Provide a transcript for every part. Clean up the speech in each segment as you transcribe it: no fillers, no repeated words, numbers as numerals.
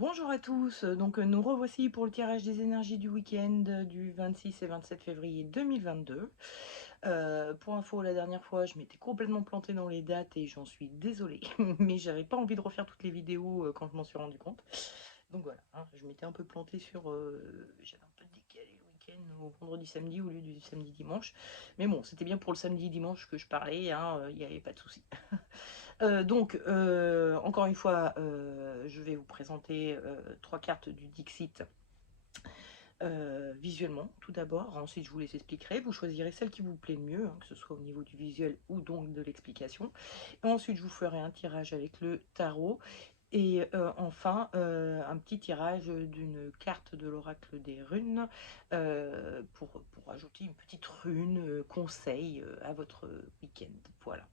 Bonjour à tous, donc nous revoici pour le tirage des énergies du week-end du 26 et 27 février 2022. Pour info, la dernière fois, je m'étais complètement plantée dans les dates et j'en suis désolée, mais j'avais pas envie de refaire toutes les vidéos quand je m'en suis rendu compte. Donc voilà, hein, je m'étais un peu plantée sur... j'avais un peu décalé le week-end au vendredi-samedi au lieu du samedi-dimanche. Mais bon, c'était bien pour le samedi-dimanche que je parlais, hein, il n'y avait pas de souci. Encore une fois, je vais vous présenter trois cartes du Dixit visuellement, tout d'abord. Ensuite, je vous les expliquerai. Vous choisirez celle qui vous plaît le mieux, hein, que ce soit au niveau du visuel ou donc de l'explication. Ensuite, je vous ferai un tirage avec le tarot. Et enfin, un petit tirage d'une carte de l'oracle des runes pour ajouter une petite rune conseil à votre week-end. Voilà.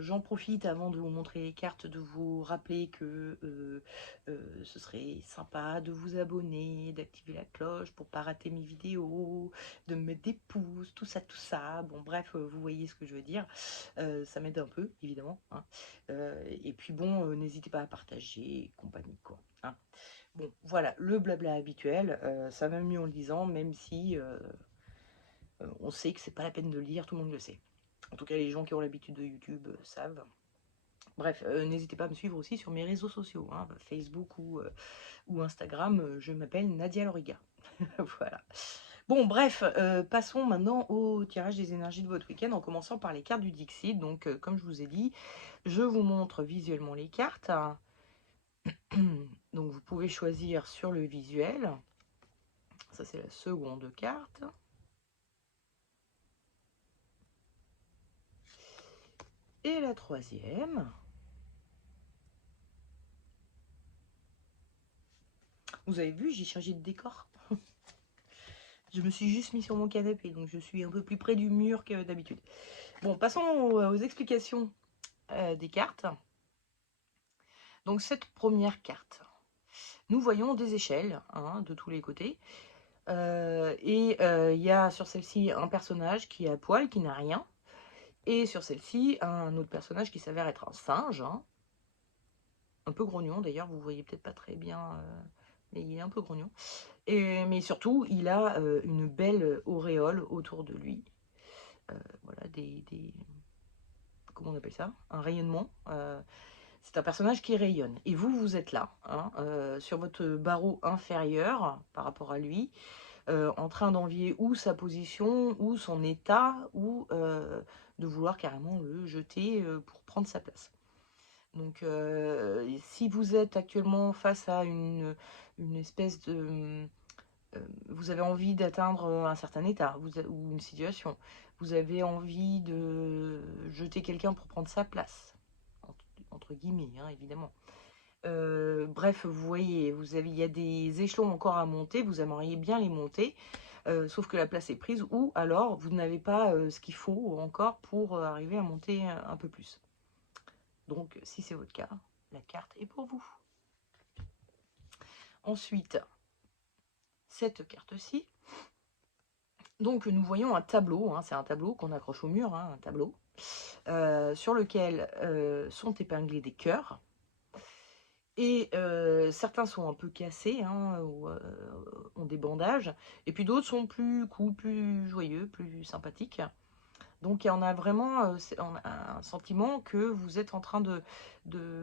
J'en profite avant de vous montrer les cartes, de vous rappeler que ce serait sympa de vous abonner, d'activer la cloche pour pas rater mes vidéos, de me mettre des pouces, tout ça, tout ça. Bon, bref, vous voyez ce que je veux dire. Ça m'aide un peu, évidemment, hein. Et puis bon, n'hésitez pas à partager et compagnie, quoi, hein. Bon, voilà, le blabla habituel, ça va mieux en le disant, même si on sait que c'est pas la peine de le lire, tout le monde le sait. En tout cas, les gens qui ont l'habitude de YouTube savent. Bref, n'hésitez pas à me suivre aussi sur mes réseaux sociaux, hein, Facebook ou Instagram. Je m'appelle Nadia Loriga. Voilà. Bon, bref, passons maintenant au tirage des énergies de votre week-end en commençant par les cartes du Dixit. Donc, comme je vous ai dit, je vous montre visuellement les cartes. Donc, vous pouvez choisir sur le visuel. Ça, c'est la seconde carte. Et la troisième. Vous avez vu, j'ai changé de décor. Je me suis juste mis sur mon canapé, donc je suis un peu plus près du mur que d'habitude. Bon, passons aux explications des cartes. Donc cette première carte, nous voyons des échelles, hein, de tous les côtés. Il y a sur celle-ci un personnage qui est à poil, qui n'a rien. Et sur celle-ci, un autre personnage qui s'avère être un singe, hein, un peu grognon d'ailleurs, vous voyez peut-être pas très bien, mais il est un peu grognon. Mais surtout, il a une belle auréole autour de lui. Voilà, comment on appelle ça? Un rayonnement. C'est un personnage qui rayonne. Et vous, vous êtes là, hein, sur votre barreau inférieur par rapport à lui, en train d'envier ou sa position, ou son état, ou de vouloir carrément le jeter pour prendre sa place. Donc, si vous êtes actuellement face à une espèce de... vous avez envie d'atteindre un certain état ou une situation, vous avez envie de jeter quelqu'un pour prendre sa place, entre guillemets, hein, évidemment. Bref, vous voyez, il y a des échelons encore à monter, vous aimeriez bien les monter, sauf que la place est prise, ou alors vous n'avez pas ce qu'il faut encore pour arriver à monter un peu plus. Donc, si c'est votre cas, la carte est pour vous. Ensuite, cette carte-ci, donc nous voyons un tableau, hein, c'est un tableau qu'on accroche au mur, hein, un tableau, sur lequel sont épinglés des cœurs. Et certains sont un peu cassés, hein, ou ont des bandages, et puis d'autres sont plus cool, plus joyeux, plus sympathiques. Donc on a vraiment on a un sentiment que vous êtes en train de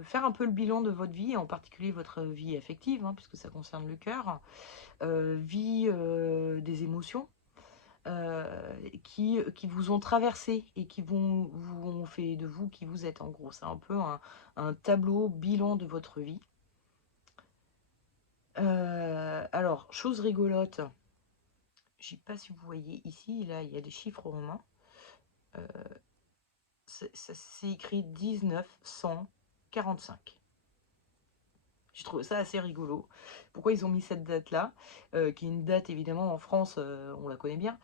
faire un peu le bilan de votre vie, en particulier votre vie affective, hein, puisque ça concerne le cœur, vie des émotions, qui vous ont traversé et qui vous ont fait de vous qui vous êtes, en gros. C'est un peu un tableau bilan de votre vie. Alors, chose rigolote, je sais pas si vous voyez ici, là, il y a des chiffres romains. C'est écrit 1945. J'ai trouvé ça assez rigolo. Pourquoi ils ont mis cette date-là, qui est une date, évidemment, en France, on la connaît bien.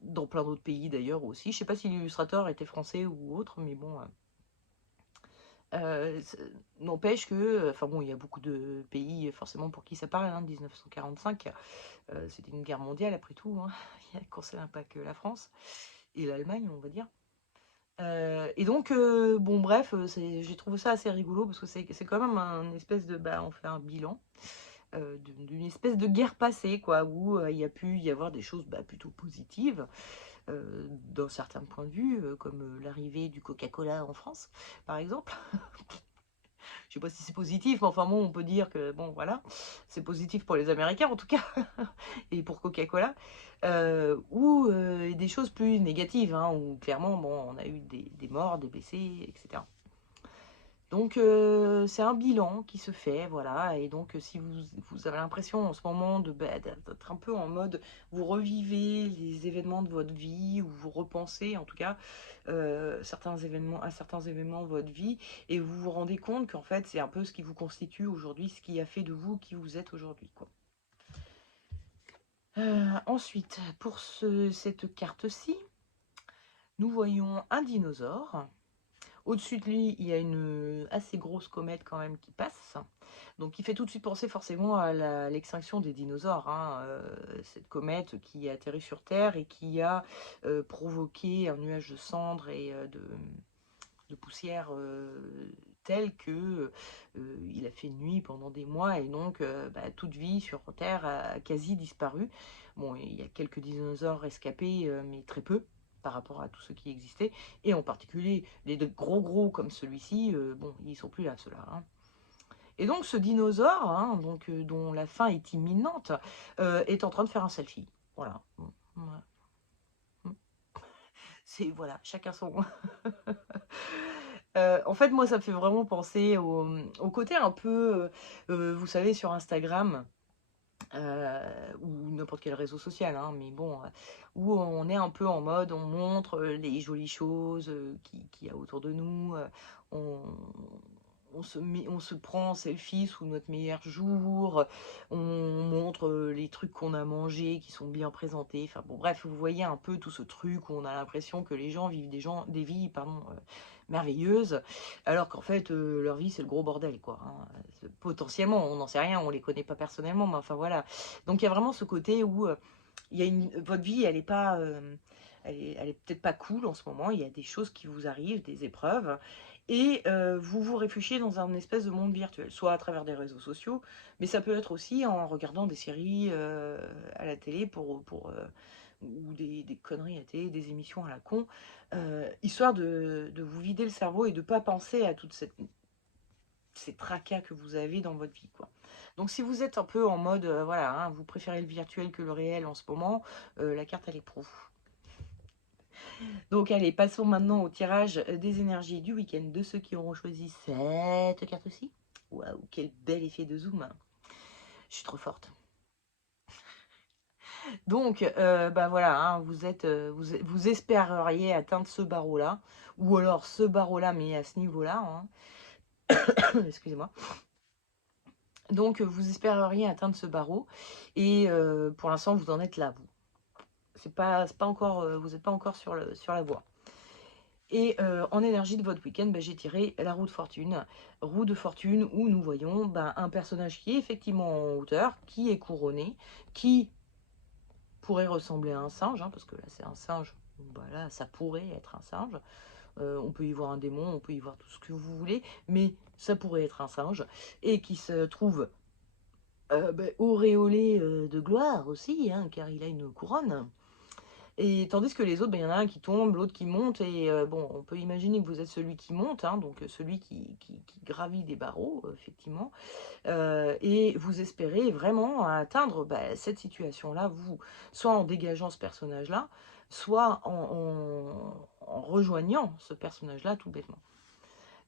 Dans plein d'autres pays, d'ailleurs, aussi. Je sais pas si l'illustrateur était français ou autre, mais bon... n'empêche que, enfin bon, il y a beaucoup de pays forcément pour qui ça parle, hein, 1945, c'était une guerre mondiale après tout, hein, qui ne concerne pas que la France et l'Allemagne, on va dire. Et donc, bon bref, j'ai trouvé ça assez rigolo parce que c'est quand même un espèce de, bah, on fait un bilan d'une espèce de guerre passée, quoi, où il y a pu y avoir des choses bah, plutôt positives d'un certain point de vue, comme l'arrivée du Coca-Cola en France, par exemple. Je sais pas si c'est positif, mais enfin bon, on peut dire que bon voilà, c'est positif pour les Américains en tout cas, et pour Coca-Cola, ou des choses plus négatives, hein, où clairement bon, on a eu des morts, des blessés, etc. Donc c'est un bilan qui se fait, voilà, et donc si vous avez l'impression en ce moment d'être un peu en mode, vous revivez les événements de votre vie, ou vous repensez en tout cas certains événements de votre vie, et vous vous rendez compte qu'en fait c'est un peu ce qui vous constitue aujourd'hui, ce qui a fait de vous qui vous êtes aujourd'hui, quoi. Ensuite, pour cette carte-ci, nous voyons un dinosaure. Au-dessus de lui, il y a une assez grosse comète quand même qui passe. Donc qui fait tout de suite penser forcément à l'extinction des dinosaures, hein. Cette comète qui a atterri sur Terre et qui a provoqué un nuage de cendres et de poussière tel que il a fait nuit pendant des mois, et donc bah, toute vie sur Terre a quasi disparu. Bon, il y a quelques dinosaures rescapés, mais très peu par rapport à tous ceux qui existaient, et en particulier les gros comme celui-ci, bon, ils sont plus là, ceux-là, hein. Et donc ce dinosaure, hein, donc, dont la fin est imminente, est en train de faire un selfie. Voilà. Voilà. C'est, voilà, chacun son. En fait, moi, ça me fait vraiment penser au côté un peu, vous savez, sur Instagram, ou n'importe quel réseau social, hein, mais bon, où on est un peu en mode, on montre les jolies choses qu'il y a autour de nous, on, on se prend en selfie sous notre meilleur jour, on montre les trucs qu'on a mangés qui sont bien présentés, enfin bon, bref, vous voyez un peu tout ce truc où on a l'impression que les gens vivent des vies, pardon, merveilleuses, alors qu'en fait, leur vie, c'est le gros bordel, quoi, hein. Potentiellement, on n'en sait rien, on les connaît pas personnellement, mais enfin voilà. Donc il y a vraiment ce côté où il y a votre vie, elle est pas, elle est peut-être pas cool en ce moment. Il y a des choses qui vous arrivent, des épreuves, et vous vous réfugiez dans un espèce de monde virtuel, soit à travers des réseaux sociaux, mais ça peut être aussi en regardant des séries à la télé ou des conneries à la télé, des émissions à la con, histoire de vous vider le cerveau et de pas penser à toutes ces tracas que vous avez dans votre vie, quoi. Donc si vous êtes un peu en mode, voilà, hein, vous préférez le virtuel que le réel en ce moment, la carte elle est pour vous. Donc allez, passons maintenant au tirage des énergies du week-end de ceux qui auront choisi cette carte-ci. Waouh, quel bel effet de zoom. Je suis trop forte. Donc, bah voilà, hein, vous espéreriez atteindre ce barreau-là, ou alors ce barreau-là, mais à ce niveau-là, hein. Excusez-moi. Donc, vous espéreriez atteindre ce barreau, et pour l'instant, vous en êtes là, vous. C'est pas encore, vous n'êtes pas encore sur la voie. Et en énergie de votre week-end, bah, j'ai tiré la roue de fortune. Roue de fortune où nous voyons bah, un personnage qui est effectivement en hauteur, qui est couronné, qui pourrait ressembler à un singe, hein, parce que là c'est un singe, bah, là ça pourrait être un singe. On peut y voir un démon, on peut y voir tout ce que vous voulez, mais ça pourrait être un singe, et qui se trouve bah, auréolé de gloire aussi, hein, car il a une couronne. Et tandis que les autres, il y en a un qui tombe, l'autre qui monte, et bon, on peut imaginer que vous êtes celui qui monte, hein, donc celui qui gravit des barreaux, effectivement, et vous espérez vraiment atteindre bah, cette situation-là, vous, soit en dégageant ce personnage-là, soit en rejoignant ce personnage-là tout bêtement.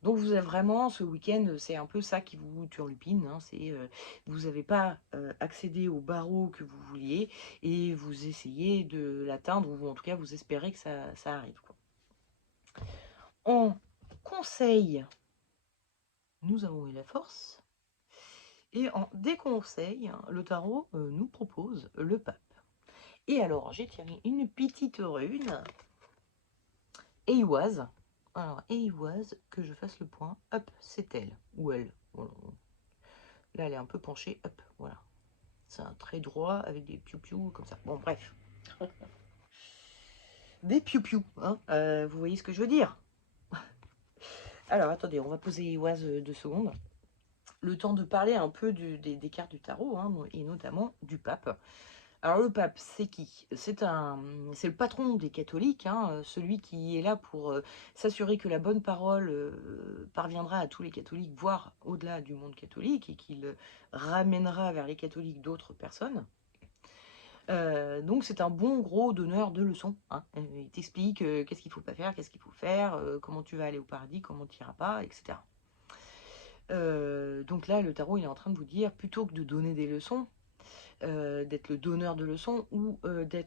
Donc vous avez vraiment ce week-end, c'est un peu ça qui vous turlupine, hein, c'est vous n'avez pas accédé au barreau que vous vouliez, et vous essayez de l'atteindre, ou en tout cas vous espérez que ça arrive, quoi. En conseil, nous avons eu la force, et en déconseil, le tarot nous propose le pape. Et alors j'ai tiré une petite rune, Eiwaz. Alors Eiwaz, que je fasse le point, hop, c'est elle, ou elle. Voilà. Là, elle est un peu penchée, hop, voilà. C'est un trait droit avec des piou-piou comme ça. Bon, bref. Des piou-piou, hein, vous voyez ce que je veux dire. Alors, attendez, on va poser Oise 2 secondes. Le temps de parler un peu des cartes du tarot, hein, et notamment du pape. Alors le pape, c'est qui? C'est le patron des catholiques, hein, celui qui est là pour s'assurer que la bonne parole parviendra à tous les catholiques, voire au-delà du monde catholique, et qu'il ramènera vers les catholiques d'autres personnes. Donc c'est un bon gros donneur de leçons, hein. Il t'explique qu'est-ce qu'il faut pas faire, qu'est-ce qu'il faut faire, comment tu vas aller au paradis, comment tu n'iras pas, etc. Donc là, le tarot, il est en train de vous dire, plutôt que de donner des leçons, d'être le donneur de leçons ou de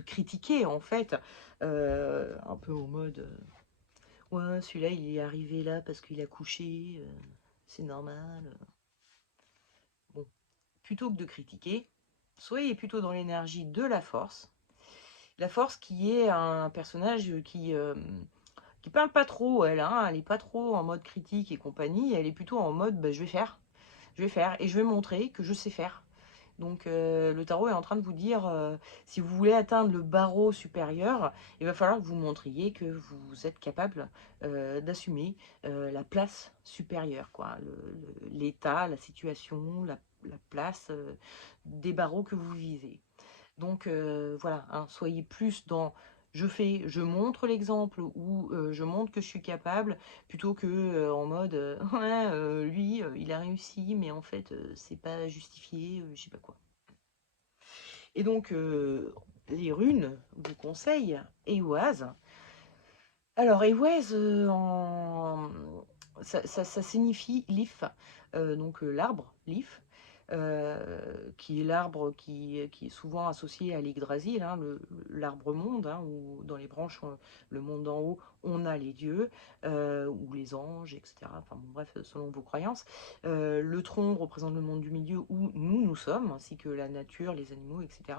critiquer en fait, un peu en mode ouais, celui-là il est arrivé là parce qu'il a couché, c'est normal. Bon, plutôt que de critiquer, soyez plutôt dans l'énergie de la force. La force qui est un personnage qui parle pas trop, elle, hein, elle est pas trop en mode critique et compagnie, elle est plutôt en mode bah, je vais faire et je vais montrer que je sais faire. Donc le tarot est en train de vous dire, si vous voulez atteindre le barreau supérieur, il va falloir que vous montriez que vous êtes capable d'assumer la place supérieure, quoi, l'état, la situation, la place des barreaux que vous visez. Donc voilà, hein, soyez plus dans je fais, je montre l'exemple ou je montre que je suis capable, plutôt que en mode ouais, lui il a réussi, mais en fait c'est pas justifié, je sais pas quoi. Et donc les runes vous conseillent Eoaz. Alors Eoaz ça signifie leaf, donc l'arbre, leaf, qui est l'arbre qui est souvent associé à l'Yggdrasil, hein, l'arbre monde, hein, où dans les branches, le monde d'en haut, on a les dieux, ou les anges, etc. Enfin bon, bref, selon vos croyances. Le tronc représente le monde du milieu où nous sommes, ainsi que la nature, les animaux, etc.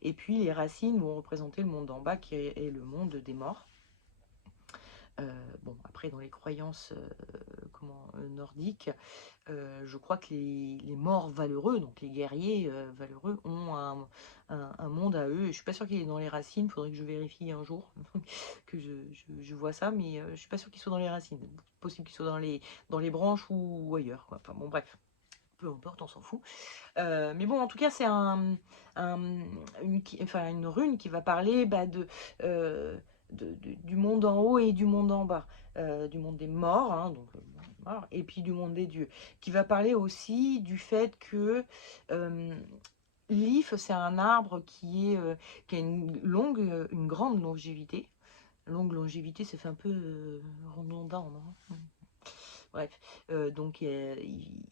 Et puis les racines vont représenter le monde d'en bas, qui est le monde des morts. Bon, après, dans les croyances nordiques, je crois que les morts valeureux, donc les guerriers valeureux, ont un monde à eux. Je suis pas sûre qu'il est dans les racines, il faudrait que je vérifie un jour que je vois ça, mais je suis pas sûre qu'il soit dans les racines. Possible qu'il soit dans les branches ou ailleurs, quoi. Enfin bon, bref. Peu importe, on s'en fout. Mais bon, en tout cas, c'est une rune qui va parler euh, du monde en haut et du monde en bas, du monde des morts, hein, donc morts, et puis du monde des dieux, qui va parler aussi du fait que l'if, c'est un arbre qui a une grande longévité. Longue longévité, ça fait un peu redondant, non? Bref, donc il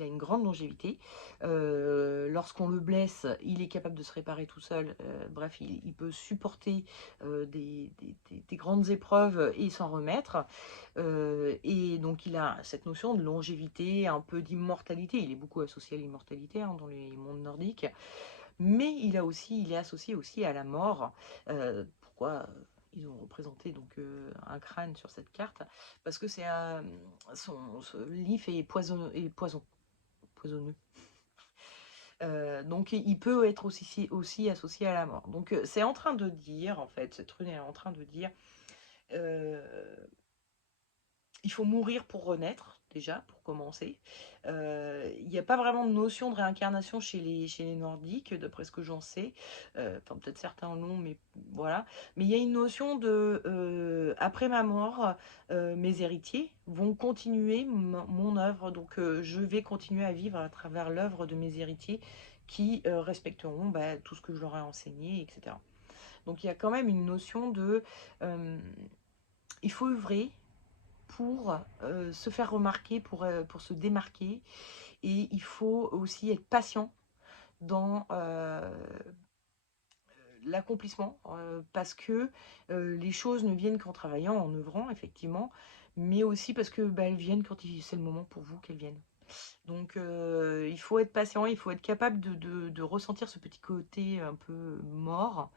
a une grande longévité. Lorsqu'on le blesse, il est capable de se réparer tout seul. Bref, il peut supporter des grandes épreuves et s'en remettre. Et donc il a cette notion de longévité, un peu d'immortalité. Il est beaucoup associé à l'immortalité, hein, dans les mondes nordiques. Mais il est associé aussi à la mort. Pourquoi ils ont représenté donc un crâne sur cette carte? Parce que ce leaf est poisonneux. Donc il peut être aussi associé à la mort. Donc c'est en train de dire, en fait, cette rune est en train de dire, euh, il faut mourir pour renaître, déjà, pour commencer. Il n'y a pas vraiment de notion de réincarnation chez les Nordiques, d'après ce que j'en sais. Enfin, peut-être certains l'ont, mais voilà. Mais il y a une notion de, après ma mort, mes héritiers vont continuer mon œuvre. Donc, je vais continuer à vivre à travers l'œuvre de mes héritiers qui respecteront tout ce que je leur ai enseigné, etc. Donc, il y a quand même une notion de... il faut œuvrer pour se faire remarquer, pour se démarquer. Et il faut aussi être patient dans l'accomplissement, parce que les choses ne viennent qu'en travaillant, en œuvrant, effectivement, mais aussi parce que elles viennent quand c'est le moment pour vous qu'elles viennent. Donc il faut être patient, il faut être capable de ressentir ce petit côté un peu mort,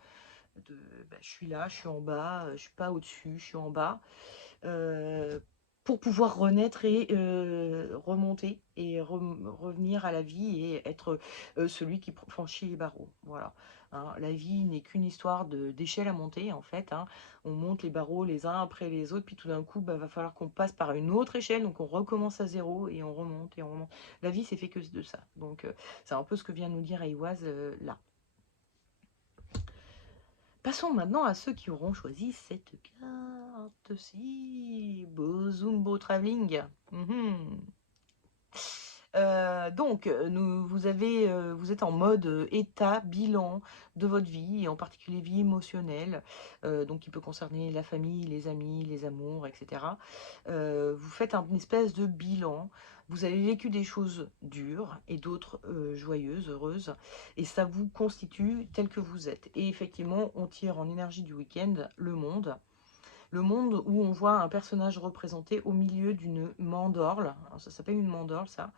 de je suis là, je suis en bas, je suis pas au-dessus, je suis en bas. pour pouvoir renaître et remonter et revenir à la vie et être celui qui franchit les barreaux. Voilà. Hein, la vie n'est qu'une histoire d'échelle à monter, en fait. Hein. On monte les barreaux les uns après les autres, puis tout d'un coup, bah, va falloir qu'on passe par une autre échelle, donc on recommence à zéro et on remonte et on remonte. La vie, c'est fait que de ça. Donc, c'est un peu ce que vient de nous dire Aiwaz là. Passons maintenant à ceux qui auront choisi cette carte-ci. Bozumbo Travelling. Mhm. Donc, vous êtes en mode état, bilan de votre vie, et en particulier vie émotionnelle, donc qui peut concerner la famille, les amis, les amours, etc. Vous faites une espèce de bilan. Vous avez vécu des choses dures et d'autres joyeuses, heureuses, et ça vous constitue tel que vous êtes. Et effectivement, on tire en énergie du week-end le monde où on voit un personnage représenté au milieu d'une mandorle. Alors, ça s'appelle une mandorle, ça.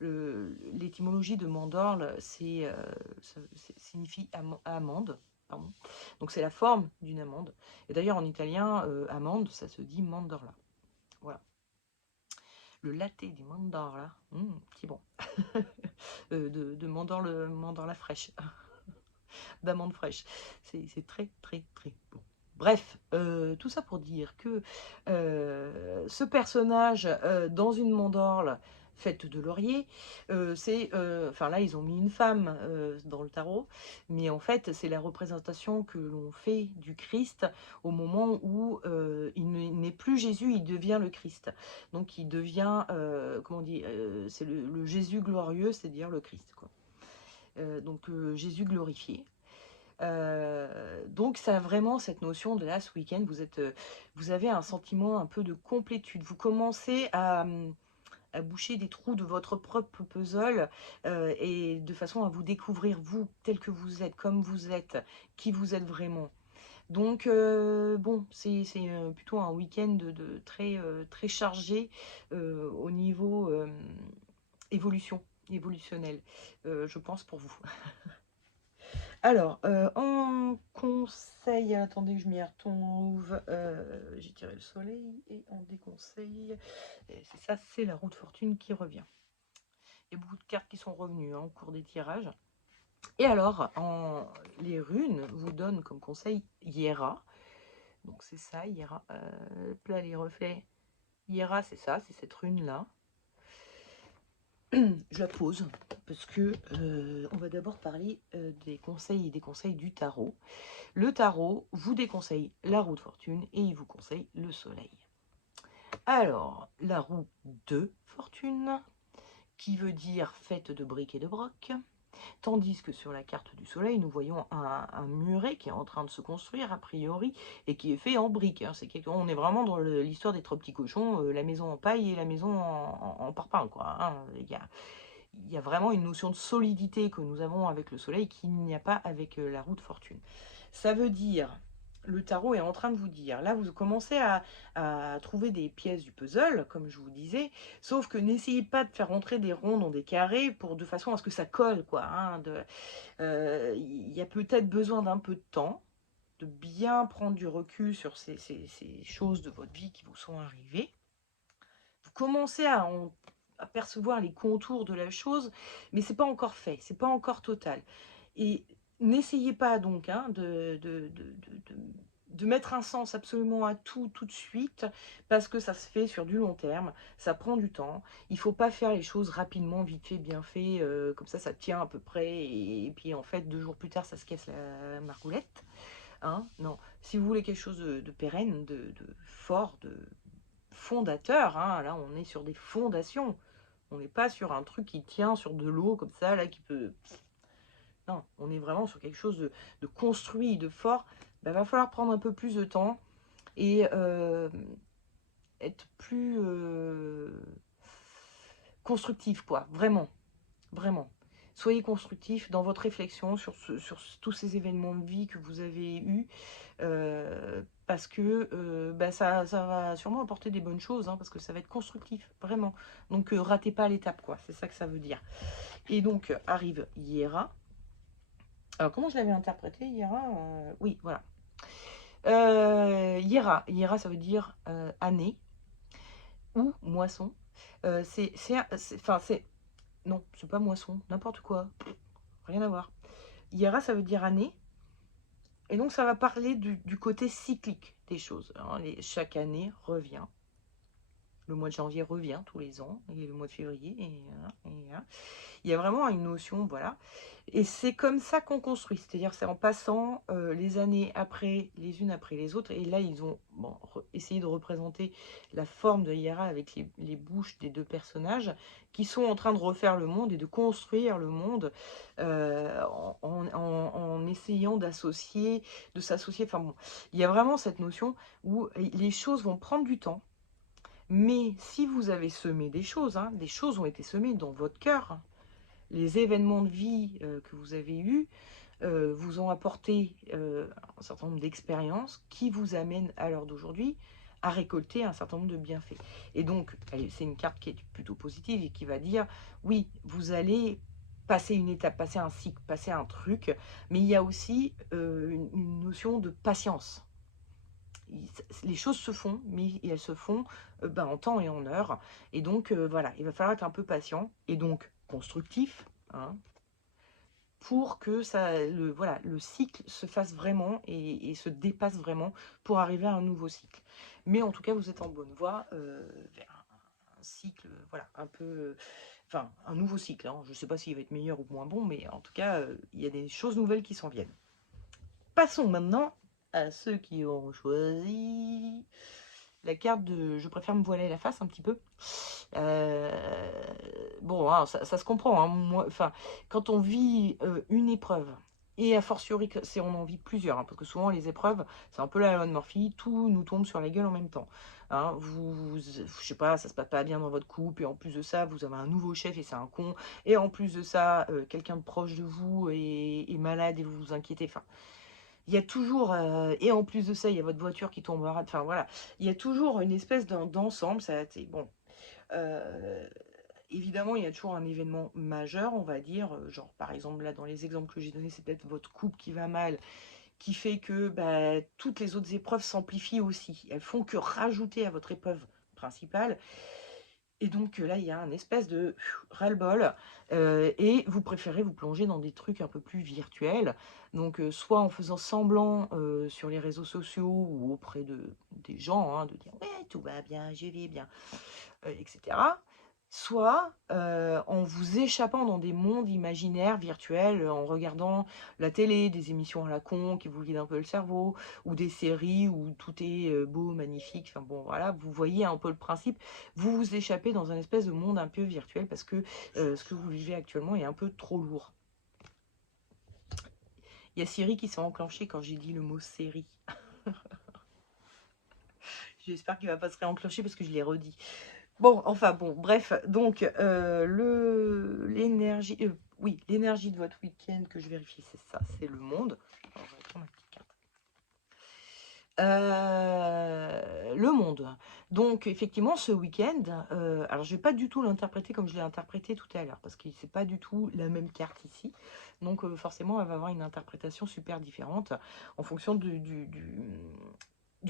L'étymologie de mandorle, ça signifie amande. Pardon. Donc c'est la forme d'une amande. Et d'ailleurs en italien, amande, ça se dit mandorla. Voilà. Le latte di mandorla, c'est bon. De mandorla fraîche, d'amande fraîche. C'est très très très bon. Bref, tout ça pour dire que ce personnage dans une mandorle faite de laurier, enfin là ils ont mis une femme dans le tarot, mais en fait c'est la représentation que l'on fait du Christ au moment où il n'est plus Jésus, il devient le Christ. Donc il devient, comment on dit, c'est le Jésus glorieux, c'est-à-dire le Christ, quoi. Donc Jésus glorifié. Donc ça a vraiment cette notion de là, ce week-end, vous avez un sentiment un peu de complétude. Vous commencez à boucher des trous de votre propre puzzle et de façon à vous découvrir vous, tel que vous êtes, comme vous êtes, qui vous êtes vraiment. Donc bon, c'est plutôt un week-end très, très chargé au niveau évolutionnel, je pense pour vous. Alors, en conseil, attendez que je m'y retrouve, j'ai tiré le soleil, et en déconseil, c'est ça, c'est la roue de fortune qui revient. Il y a beaucoup de cartes qui sont revenues au cours des tirages. Et alors, les runes vous donnent comme conseil Hiera. Donc c'est ça, Hiera, là les reflets. Hiera, c'est ça, c'est cette rune-là. Je la pose parce que on va d'abord parler des conseils et des conseils du tarot. Le tarot vous déconseille la roue de fortune et il vous conseille le soleil. Alors, la roue de fortune, qui veut dire faite de briques et de broc, tandis que sur la carte du soleil, nous voyons un muret qui est en train de se construire, a priori, et qui est fait en briques. Hein. On est vraiment dans l'histoire des trois petits cochons, la maison en paille et la maison en parpaing, quoi. Hein. Il y a vraiment une notion de solidité que nous avons avec le soleil qu'il n'y a pas avec la roue de fortune. Ça veut dire, le tarot est en train de vous dire, là vous commencez à trouver des pièces du puzzle, comme je vous disais, sauf que n'essayez pas de faire rentrer des ronds dans des carrés de façon à ce que ça colle, quoi. Hein, y a peut-être besoin d'un peu de temps, de bien prendre du recul sur ces choses de votre vie qui vous sont arrivées. Vous commencez à percevoir les contours de la chose, mais c'est pas encore fait, c'est pas encore total. Et n'essayez pas donc de mettre un sens absolument à tout de suite, parce que ça se fait sur du long terme, ça prend du temps, il faut pas faire les choses rapidement, vite fait, bien fait, comme ça tient à peu près, et puis en fait 2 jours plus tard ça se casse la margoulette. Hein, non, si vous voulez quelque chose de pérenne, de fort, de fondateur, hein, là on est sur des fondations, on n'est pas sur un truc qui tient sur de l'eau comme ça, là qui peut... Non, on est vraiment sur quelque chose de construit, de fort. Ben, va falloir prendre un peu plus de temps et être plus constructif, quoi, vraiment, vraiment. Soyez constructif dans votre réflexion sur tous ces événements de vie que vous avez eus, parce que ça va sûrement apporter des bonnes choses, hein, parce que ça va être constructif, vraiment. Donc ratez pas l'étape, quoi, c'est ça que ça veut dire. Et donc arrive Hiera. Alors comment je l'avais interprété, Hiera oui, voilà. Hiera, ça veut dire année. ou moisson. Enfin, non, c'est pas moisson, n'importe quoi, rien à voir. Hiera, ça veut dire année, et donc ça va parler du côté cyclique des choses, hein. Chaque année revient. Le mois de janvier revient tous les ans, et le mois de février, et il y a vraiment une notion, voilà. Et c'est comme ça qu'on construit, c'est-à-dire c'est en passant les années après, les unes après les autres. Et là, ils ont essayé de représenter la forme de Hiera avec les bouches des deux personnages qui sont en train de refaire le monde et de construire le monde en essayant de s'associer. Enfin bon, il y a vraiment cette notion où les choses vont prendre du temps. Mais si vous avez semé des choses, hein, des choses ont été semées dans votre cœur, les événements de vie que vous avez eus vous ont apporté un certain nombre d'expériences qui vous amènent à l'heure d'aujourd'hui à récolter un certain nombre de bienfaits. Et donc, c'est une carte qui est plutôt positive et qui va dire, oui, vous allez passer une étape, passer un cycle, passer un truc, mais il y a aussi une notion de patience. Les choses se font, mais elles se font en temps et en heure. Et donc, voilà, il va falloir être un peu patient et donc constructif, hein, pour que voilà, le cycle se fasse vraiment et se dépasse vraiment pour arriver à un nouveau cycle. Mais en tout cas, vous êtes en bonne voie vers un cycle, voilà, un peu... Enfin, un nouveau cycle, hein. Je ne sais pas s'il va être meilleur ou moins bon, mais en tout cas, il y a des choses nouvelles qui s'en viennent. Passons maintenant à ceux qui ont choisi la carte de je préfère me voiler la face un petit peu. Bon, hein, ça se comprend, hein, moi, quand on vit une épreuve, et a fortiori si on en vit plusieurs, hein, parce que souvent les épreuves, c'est un peu la loi de Murphy, tout nous tombe sur la gueule en même temps. Hein, je sais pas, ça se passe pas bien dans votre couple, et en plus de ça, vous avez un nouveau chef et c'est un con, et en plus de ça, quelqu'un de proche de vous est malade et vous vous inquiétez. Enfin, il y a toujours, et en plus de ça, il y a votre voiture qui tombe en rade. Enfin voilà, il y a toujours une espèce d'ensemble. Bon. Euh, Évidemment, il y a toujours un événement majeur, on va dire. Genre, par exemple, là, dans les exemples que j'ai donnés, c'est peut-être votre couple qui va mal, qui fait que toutes les autres épreuves s'amplifient aussi. Elles font que rajouter à votre épreuve principale. Et donc là, il y a un espèce de ras-le-bol et vous préférez vous plonger dans des trucs un peu plus virtuels. Donc soit en faisant semblant sur les réseaux sociaux ou auprès des gens, hein, de dire ouais, tout va bien, je vais bien, etc. Soit en vous échappant dans des mondes imaginaires, virtuels, en regardant la télé, des émissions à la con qui vous vident un peu le cerveau, ou des séries où tout est beau, magnifique. Enfin bon, voilà, vous voyez un peu le principe. Vous vous échappez dans un espèce de monde un peu virtuel parce que ce que vous vivez actuellement est un peu trop lourd. Il y a Siri qui s'est enclenché quand j'ai dit le mot série. J'espère qu'il ne va pas se réenclencher parce que je l'ai redit. Bon, enfin bon, bref, donc l'énergie, oui, l'énergie de votre week-end que je vérifie, c'est ça, c'est le monde. Alors, je vais prendre ma petite carte. Le monde. Donc effectivement, ce week-end, alors je vais pas du tout l'interpréter comme je l'ai interprété tout à l'heure, parce que c'est pas du tout la même carte ici. Donc forcément, elle va avoir une interprétation super différente en fonction du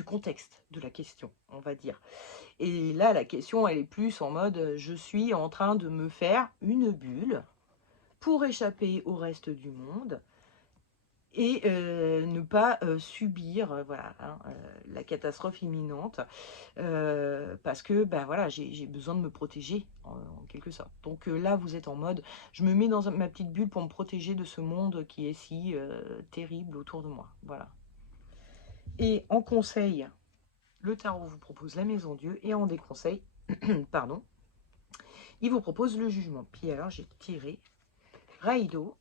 contexte de la question, on va dire. Et là, la question, elle est plus en mode, je suis en train de me faire une bulle pour échapper au reste du monde et ne pas subir voilà, hein, la catastrophe imminente parce que voilà, j'ai besoin de me protéger en quelque sorte. Donc là, vous êtes en mode, je me mets dans ma petite bulle pour me protéger de ce monde qui est si terrible autour de moi. Voilà. Et en conseil, le tarot vous propose la maison Dieu et en déconseil, pardon, il vous propose le jugement. Puis alors, j'ai tiré Raido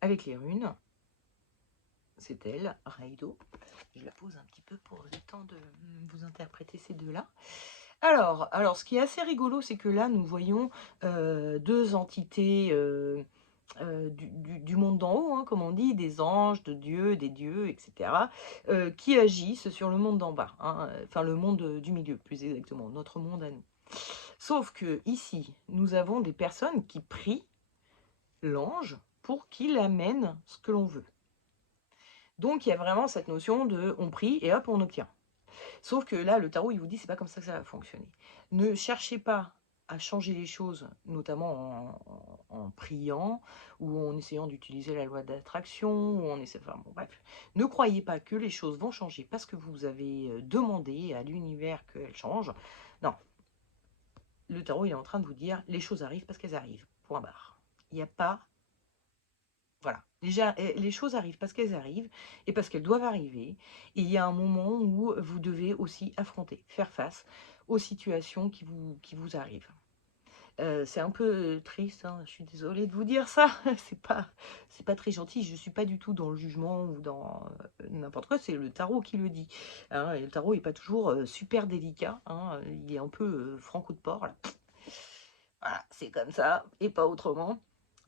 avec les runes. C'est elle, Raido. Je la pose un petit peu pour le temps de vous interpréter ces deux-là. Alors, ce qui est assez rigolo, c'est que là, nous voyons deux entités du monde d'en haut, hein, comme on dit, des anges, de Dieu, des dieux, etc., qui agissent sur le monde d'en bas, hein, enfin le monde du milieu, plus exactement, notre monde à nous. Sauf que ici, nous avons des personnes qui prient l'ange pour qu'il amène ce que l'on veut. Donc il y a vraiment cette notion de on prie et hop, on obtient. Sauf que là, le tarot, il vous dit, c'est pas comme ça que ça va fonctionner. Ne cherchez pas à changer les choses, notamment en priant, ou en essayant d'utiliser la loi d'attraction, ou en essayant, enfin bon, bref. Ne croyez pas que les choses vont changer parce que vous avez demandé à l'univers qu'elles changent. Non, le tarot, il est en train de vous dire, les choses arrivent parce qu'elles arrivent, point barre. Il n'y a pas... Voilà, déjà, les choses arrivent parce qu'elles arrivent et parce qu'elles doivent arriver. Et il y a un moment où vous devez aussi affronter, faire face aux situations qui vous arrivent. C'est un peu triste, hein, je suis désolée de vous dire ça, c'est pas très gentil, je suis pas du tout dans le jugement ou dans n'importe quoi, c'est le tarot qui le dit. Hein, et le tarot n'est pas toujours super délicat, hein, il est un peu franco de porc, là. Voilà, c'est comme ça et pas autrement.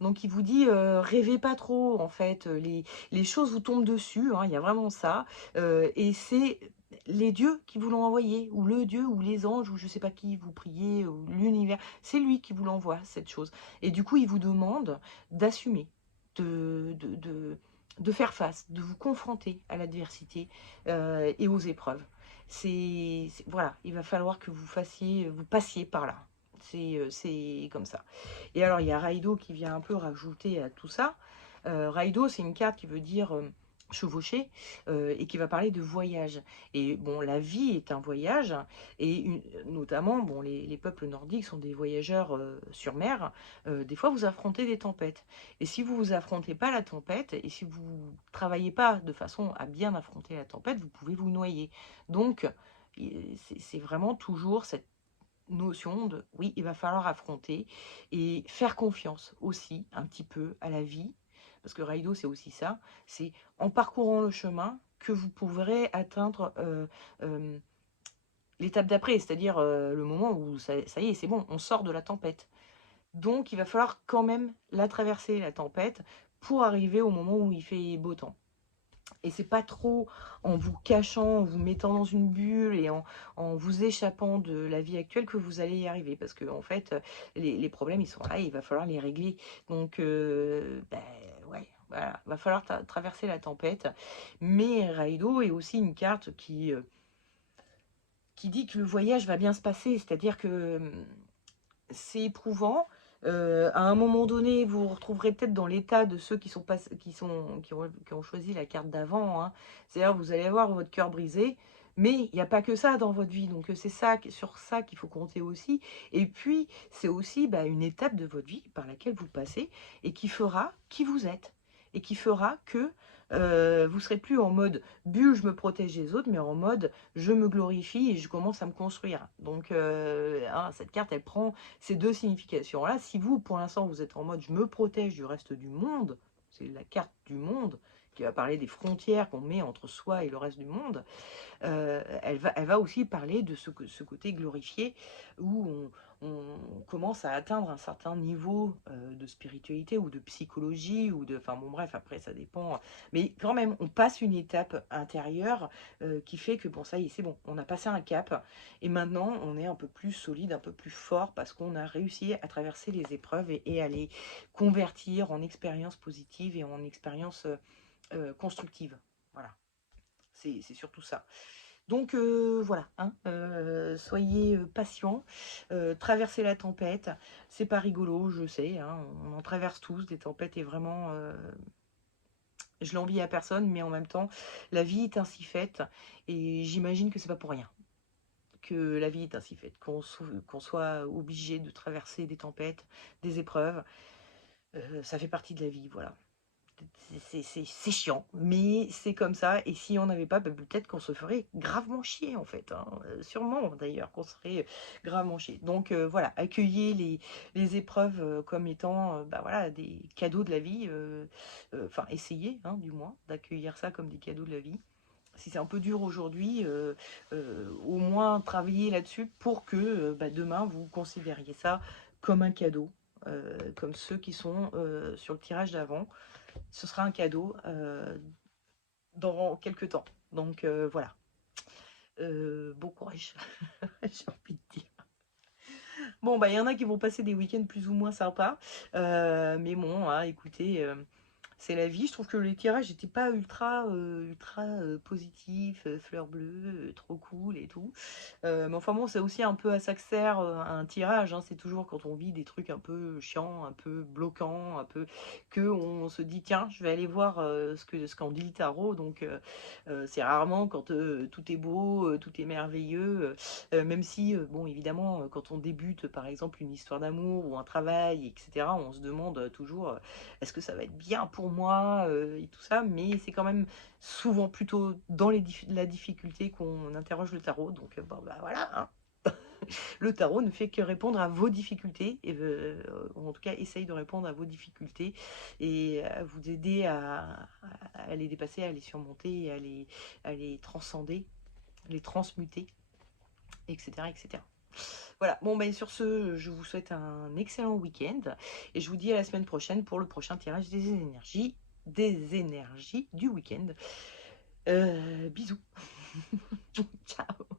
Donc il vous dit, rêvez pas trop en fait, les choses vous tombent dessus, hein, il y a vraiment ça. Et c'est les dieux qui vous l'ont envoyé, ou le dieu, ou les anges, ou je sais pas qui vous priez, ou l'univers. C'est lui qui vous l'envoie, cette chose. Et du coup, il vous demande d'assumer, de faire face, de vous confronter à l'adversité et aux épreuves. Voilà, il va falloir que vous passiez par là. C'est comme ça. Et alors, il y a Raido qui vient un peu rajouter à tout ça. Raido, c'est une carte qui veut dire chevaucher et qui va parler de voyage. Et bon, la vie est un voyage, et notamment, bon, les peuples nordiques sont des voyageurs sur mer. Des fois, vous affrontez des tempêtes. Et si vous affrontez pas la tempête, et si vous travaillez pas de façon à bien affronter la tempête, vous pouvez vous noyer. Donc, c'est vraiment toujours cette notion de oui, il va falloir affronter et faire confiance aussi un petit peu à la vie, parce que Raido c'est aussi ça, c'est en parcourant le chemin que vous pourrez atteindre l'étape d'après, c'est-à-dire le moment où ça y est, c'est bon, on sort de la tempête. Donc il va falloir quand même la traverser, la tempête, pour arriver au moment où il fait beau temps. Et c'est pas trop en vous cachant, en vous mettant dans une bulle et en vous échappant de la vie actuelle que vous allez y arriver. Parce que en fait, les problèmes, ils sont là et il va falloir les régler. Donc, ben, ouais, voilà, va falloir traverser la tempête. Mais Raido est aussi une carte qui dit que le voyage va bien se passer. C'est-à-dire que c'est éprouvant. À un moment donné, vous vous retrouverez peut-être dans l'état de ceux qui ont choisi la carte d'avant, hein. C'est-à-dire, vous allez avoir votre cœur brisé, mais il n'y a pas que ça dans votre vie. Donc, c'est ça, sur ça qu'il faut compter aussi. Et puis, c'est aussi une étape de votre vie par laquelle vous passez et qui fera qui vous êtes. Et qui fera que vous serez plus en mode bulle, je me protège des autres, mais en mode je me glorifie et je commence à me construire. Donc, hein, cette carte, elle prend ces deux significations-là. Si vous, pour l'instant, vous êtes en mode je me protège du reste du monde, c'est la carte du monde qui va parler des frontières qu'on met entre soi et le reste du monde, elle va aussi parler de ce côté glorifié où on commence à atteindre un certain niveau de spiritualité ou de psychologie ou de... Enfin bon bref, après ça dépend. Mais quand même, on passe une étape intérieure qui fait que bon ça y est, c'est bon, on a passé un cap et maintenant on est un peu plus solide, un peu plus fort parce qu'on a réussi à traverser les épreuves et à les convertir en expériences positives et en expériences constructives. Voilà, c'est surtout ça. Donc voilà, hein, soyez patients, traversez la tempête, c'est pas rigolo, je sais, hein, on en traverse tous des tempêtes et vraiment, je l'envie à personne, mais en même temps, la vie est ainsi faite et j'imagine que c'est pas pour rien que la vie est ainsi faite, qu'on soit obligé de traverser des tempêtes, des épreuves, ça fait partie de la vie, voilà. C'est chiant, mais c'est comme ça. Et si on n'avait pas, peut-être qu'on se ferait gravement chier, en fait, hein. Sûrement, d'ailleurs, qu'on serait gravement chier. Donc, voilà, accueillez les épreuves comme étant voilà, des cadeaux de la vie. Enfin, essayez, hein, du moins, d'accueillir ça comme des cadeaux de la vie. Si c'est un peu dur aujourd'hui, au moins travaillez là-dessus pour que demain, vous considériez ça comme un cadeau, comme ceux qui sont sur le tirage d'avant. Ce sera un cadeau dans quelques temps. Donc voilà. Bon courage, j'ai envie de dire. Bon, il y en a qui vont passer des week-ends plus ou moins sympas. Mais bon, hein, écoutez, c'est la vie. Je trouve que les tirages n'étaient pas ultra positifs, fleurs bleues, trop cool et tout. Mais enfin bon, c'est aussi un peu à ça que sert un tirage, hein. C'est toujours quand on vit des trucs un peu chiants, un peu bloquants, un peu que on se dit tiens, je vais aller voir ce qu'en dit le tarot. Donc c'est rarement quand tout est beau, tout est merveilleux. Même si, bon, évidemment, quand on débute, par exemple, une histoire d'amour ou un travail, etc., on se demande toujours est-ce que ça va être bien pour moi et tout ça. Mais c'est quand même souvent plutôt dans la difficulté qu'on interroge le tarot. Donc, bon, bah voilà, hein. Le tarot ne fait que répondre à vos difficultés, et ou en tout cas essaye de répondre à vos difficultés et à vous aider à les dépasser, à les surmonter, à les transcender, les transmuter, etc. etc. Voilà, bon ben sur ce, je vous souhaite un excellent week-end et je vous dis à la semaine prochaine pour le prochain tirage des énergies du week-end. Bisous. Ciao.